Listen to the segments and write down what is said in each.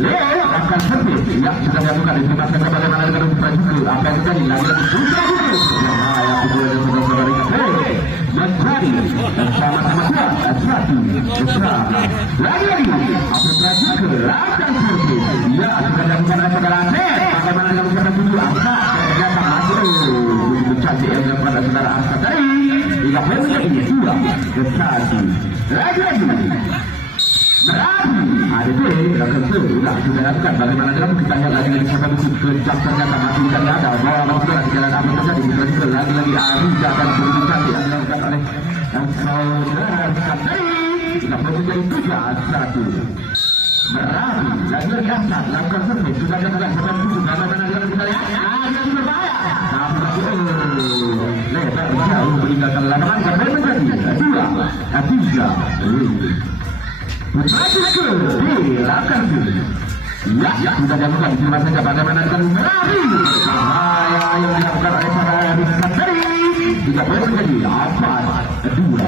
Leo akan servis yang sudah dilakukan di tempat saja bagaimana dengan Brazil apa yang terjadi lagi-lagi putra itu bahaya kedua dan saudara-saudari KP menjadi sama-sama kuat satu besar lagi-lagi apa Brazil akan servis ya sudah dilakukan oleh saudara Ahmed bagaimana dengan saudara tujuh angka ternyata masuk begitu cantik yang dilakukan oleh saudara Ahmed tadi hingga menjadi dua besar lagi-lagi berani ada tuh akan sudah lakukan bagaimana dalam kita lihat lagi siapa musuh kejam ternyata masih tidak ada bahwa sudah di jalan apa terjadi kita lagi Arija akan begitu cantik yang dilakukan oleh yang saudara Kapteri kita perlu jadi 3-1 berani lagi kasar lakukan servis sudah ada siapa musuh bagaimana dalam kita lihat ada di berbahaya tapi lebar jauh meninggalkan lapangan sampai menjadi 2-3 Maju ke belakang ya sudah dilakukan cuma saja bagaimana dengan berani bahaya yang dilakukan oleh para Rizkan tadi tidak boleh menjadi 4-2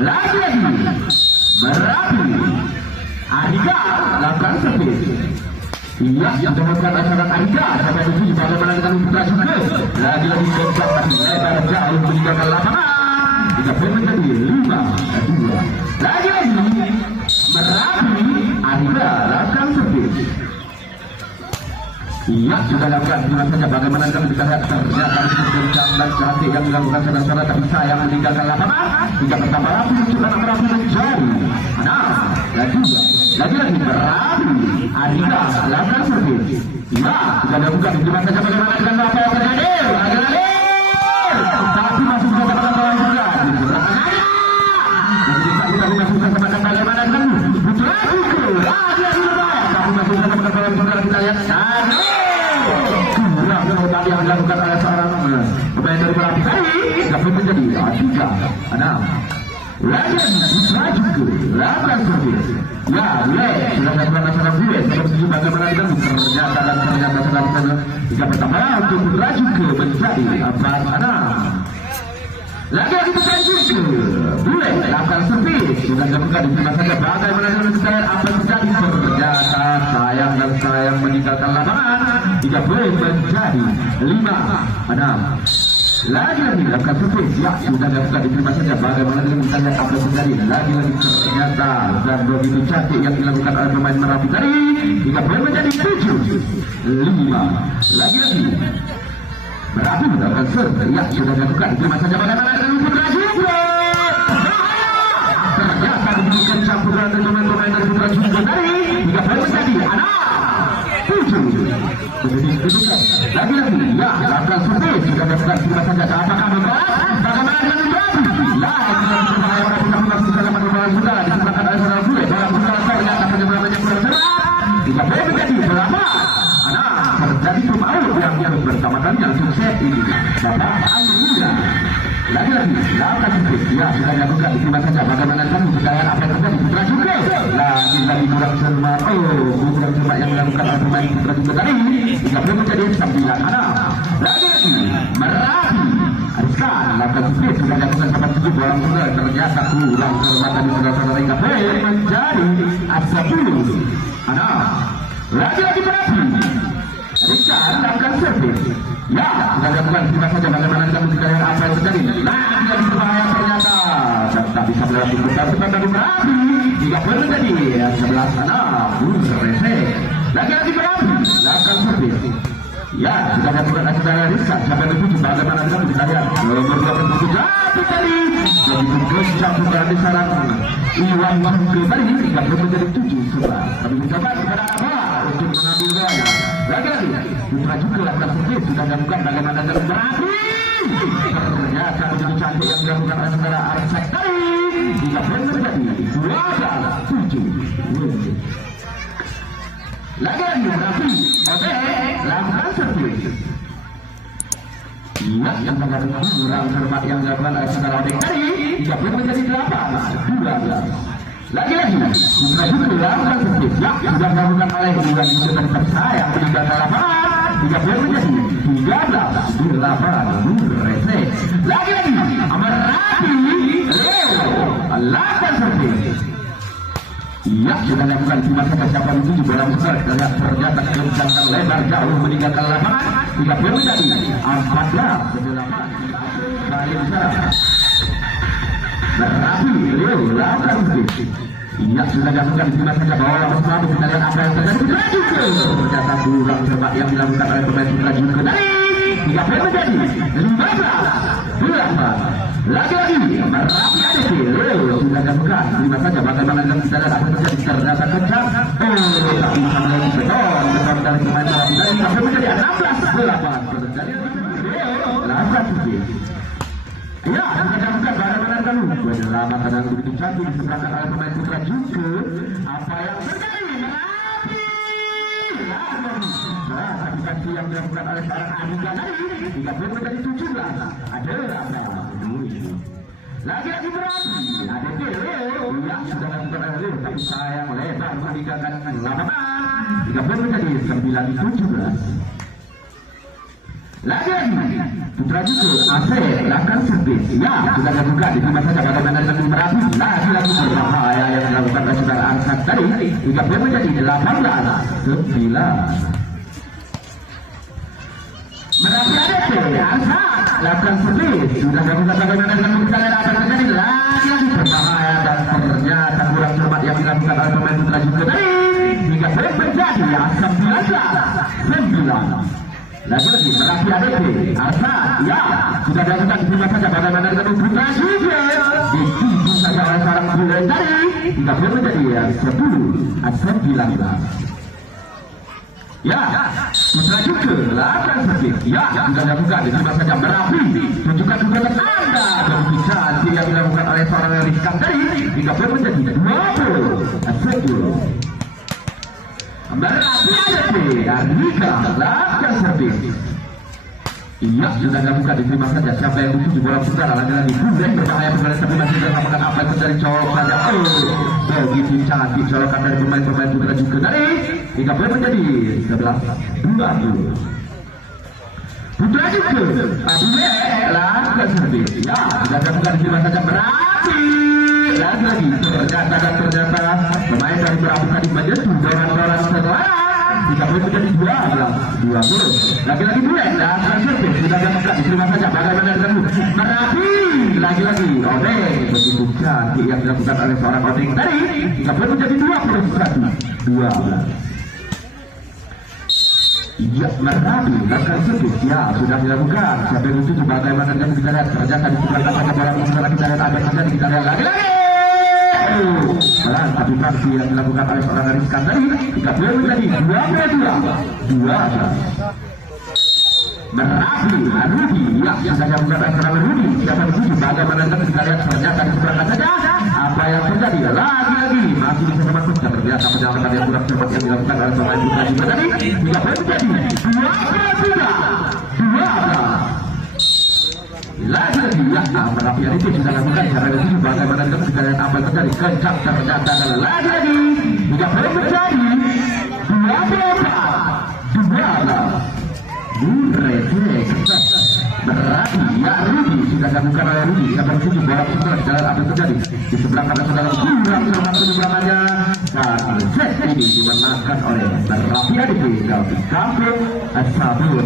lagi berani Arika lakukan servis iya sudah melakukan acara Arika sampai di sini bagaimana dengan Putra juga lagi-lagi kontak lebar jauh meninggalkan lapangan tidak boleh menjadi 5-2 lagi-lagi Merapi Arika lakukan servis iya sudah lakukan cuma saja bagaimana kita lihat ternyata kencang dan cantik yang dilakukan saudara-saudara tapi sayang meninggalkan lapangan hingga bertambah rapi sudah Merapi menjadi dan juga lagi-lagi Merapi Arika lakukan servis iya sudah lakukan cuma saja bagaimana dengan apa yang terjadi lagi-lagi tapi masih bisa dapat juga kita masuk sama bagaimana dengan Putra Syukur lagi tapi masih bisa dapat saudara kita lihat kurang tadi yang dilakukan oleh seorang pemain dari Merapi tadi dapat menjadi 3-6 lagi Putra Syukur lakukan servis ya boleh sudah dilakukan seorang gue seperti bagaimana dengan ternyata saudara jika pertama untuk Putra Syukur menjadi 4-6 lagi Putra Syukur boleh lakukan servis sudah dilakukan di sana saja bagaimana dengan kita apa terjadi ternyata sayang dan sayang meninggalkan lapangan tidak boleh menjadi 5-6 lagi lakukan servis ya sudah dilakukan di sana saja bagaimana dengan kita lihat apa terjadi lagi ternyata dan begitu cantik yang dilakukan oleh pemain Merapi tadi tidak boleh menjadi 7-5 lagi Merapi melakukan servis ya sudah dilakukan di mana saja bagaimana dengan Putra Syukur ternyata begitu kencang putra dan pemain-pemain dari Putra Syukur tadi hingga boleh menjadi 6-7 menjadi kedudukan lagi ya lakukan servis sudah dilakukan di mana saja apakah bagaimana dengan Merapi lagi bahaya Merapi tapi masih bisa dapat bola sudah disebabkan oleh saudara Bule bola putra ternyata penyeberangannya kurang cerah hingga boleh menjadi berapa terjadi pemain yang harus bertamakan yang sukses ini Bapak Alhamdulillah lagi lakukan servis ya sudah dilakukan di mana saja bagaimana kan kekayaan apa yang terjadi Putra Syukur lagi kurang cermat kurang cermat yang dilakukan oleh pemain Putra Syukur tadi hingga belum menjadi 9-6 lagi Merapi Arisan lakukan servis sudah dilakukan sampai 7 bola sudah ternyata kurang cermat dari saudara-saudara hingga boleh menjadi 10-6 lagi Merapi Arisan lakukan servis ya sudah dilakukan cuma saja bagaimana dengan kita lihat apa yang terjadi lagi yang berbahaya ternyata tak bisa berlatih besar sebab dari Merapi hingga boleh menjadi 11-6 rese lagi Merapi lakukan servis ya sudah dilakukan saudara Arisan sampai tujuh bagaimana dengan kita lihat nomor 27 jatuh tadi begitu kencang putra di sarang Iwan Mahmud tadi hingga boleh menjadi 7-11 kami mencoba kepada apa untuk mengambil bolanya lagi Putra Syukur lakukan servis sudah dilakukan bagaimana dengan Merapi ternyata begitu cantik yang dilakukan oleh saudara Arisan tadi hingga boleh menjadi 2-7 lagi Merapi oke lakukan servis iya yang sangat kurang cermat yang dilakukan oleh saudara Odeng tadi hingga boleh menjadi 8-12 lagi Putra Syukur lakukan servis ya sudah dilakukan oleh Iwan Yusudan tersayang meninggalkan lapangan hingga boleh menjadi 13-8 rese lagi Merapi Leo lakukan servis Iya, sudah lakukan cuma saja siapa menuju bola besar ternyata kencangkan lebar jauh meninggalkan lapangan. 30 menjadi 14-8. Berapi Leo lakukan sedikit. Iya, sudah lakukan cuma saja bola besar. Kita lihat apa yang terjadi. Ternyata kurang cermat yang dilakukan oleh pemain Putra Jungke dari 30 menjadi 15-12. Lagi-lagi Merapi ADC Leo sudah lakukan terima saja bagaimana dalam kita lihat apa terjadi ternyata kencang tak bisa melewati beton dari pemain Merapi dari sampai menjadi 16-8 terjadi Leo lakukan sedikit. Ya, sudah lakukan bagaimana dulu penyelamatan yang begitu cantik diseberangkan oleh pemain Putra Jungke. Apa yang terjadi Merapi yang dilakukan oleh seorang Andika dari 30 menjadi 17. Ada apa yang lagi-lagi Merapi ADC Leo yang sudah lakukan oleh Leo tapi sayang lebar meninggalkan lapangan 30 menjadi 9-17. Lagi-lagi Putra Jungke AC lakukan servis. Ya, sudah lakukan diterima saja bagaimana dengan Merapi. Lagi-lagi berbahaya yang dilakukan oleh saudara Arsad tadi 30 menjadi 18-9. Merapi ADC Arsad lakukan servis. Sudah lakukan bagaimana dengan kita lihat akan terjadi lagi-lagi berbahaya dan ternyata kurang cermat yang dilakukan oleh pemain Putra Jungke tadi 30 menjadi 19-9. Lagi-lagi Merapi ADC Arsad ya sudah dilakukan diterima saja bagaimana dengan Putra Jungke ditipu saja oleh seorang bule tadi 30 menjadi 10-19. Ya, Putra Jungke lakukan sedikit. Ya, sudah dilakukan diterima saja Merapi tunjukkan kekuatan Anda dan bisa yang dilakukan oleh seorang Rizkan tadi 30 menjadi 20-10. Merapi ADC Andika lakukan servis. Iya, sudah dilakukan diterima saja siapa yang menuju bola putar lagi-lagi Bulen berbahaya pemain tapi masih terlakukan apa yang terjadi colokan saja. Begitu cantik colokan dari pemain-pemain Putra Jungke dari 30 menjadi 11-20. Putra Jungke Bulen lakukan servis. Ya, sudah dilakukan diterima saja Merapi. Lagi-lagi ternyata pemain dari Merapi tadi menyentuh dorongan setelah 30 menjadi 12-20. Lagi-lagi Bulen dan servis sudah dilakukan diterima saja bagaimana dengan Merapi. Lagi-lagi Odeng begitu cantik yang dilakukan oleh seorang Odeng tadi 30 menjadi 21-12. Iya, Merapi lakukan servis. Ya, sudah dilakukan siapa yang menuju bagaimana dengan kita lihat ternyata di sebelah saja bola kita lihat ada saja kita lihat lagi-lagi tapi fraksi yang dilakukan oleh seorang Rizkan tadi 30 menjadi 22-12. Merapi Rudi ya sudah dilakukan oleh seorang Rudi siapa menuju bagaimana dengan kita lihat ternyata di sebelah saja apa yang terjadi lagi-lagi masih bisa masuk dan ternyata penyelamatan yang kurang cermat yang dilakukan oleh pemain Putra Jungke tadi 30 menjadi 23-12. Lagi-lagi ya Merapi ADC sudah lakukan siapa yang menuju bagaimana dengan kita lihat apa yang terjadi kencang ternyata lagi-lagi 30 menjadi 24-12. Merapi ya Rudi sudah dilakukan oleh Rudi siapa menuju bola putar jalan apa yang terjadi di sebelah kanan saudara kurang cermat penyeberangannya dan set ini dimenangkan oleh Merapi ADC dari kampung Sabun.